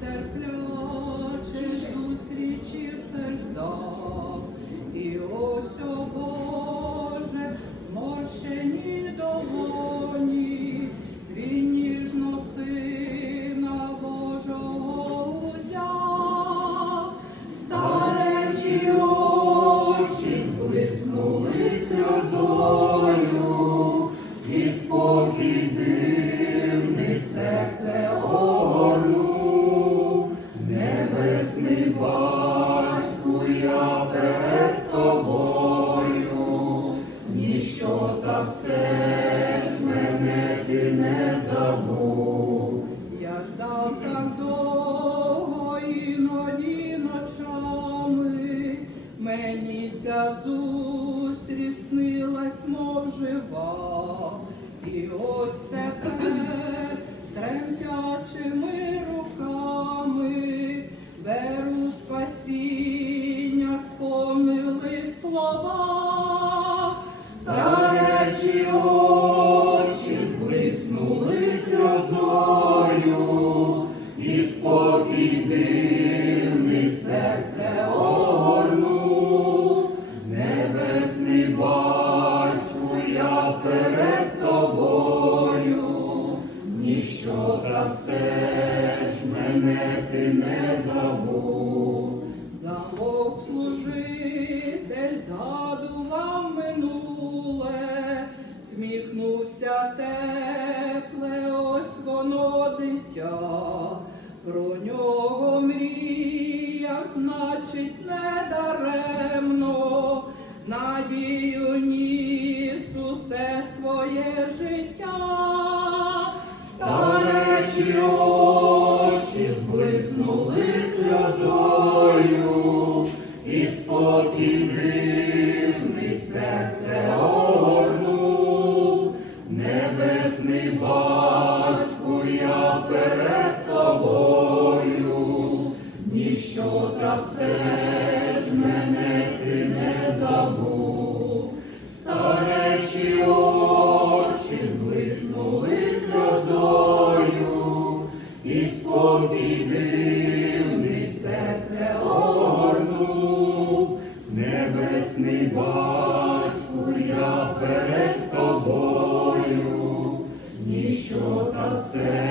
терпляче зустрічі в сердах, і ось о зморщені долоні, Твій ніжно сина Божого взяв, старечі очі сплеснули сльозою і спокій. що та все ж мене ти не забув, я ждав так довго іноді ночами, мені ця зустріч снилась, мов жива, і ось тепер тремтячими руками беру спасіння, сповнили слова. Та все мене ти не забув. Замок служитель згадував минуле, сміхнувся тепле, ось воно дитя, про нього мріяв, значить, не даремно, надію ніс усе своє життя. Старечі очі зблиснули сльозою, і спокій дивний серце огорнув. Небесний батьку, я перед тобою, ніщо та все дивний серце огорнув. Небесний батьку, я перед тобою, ніщо та все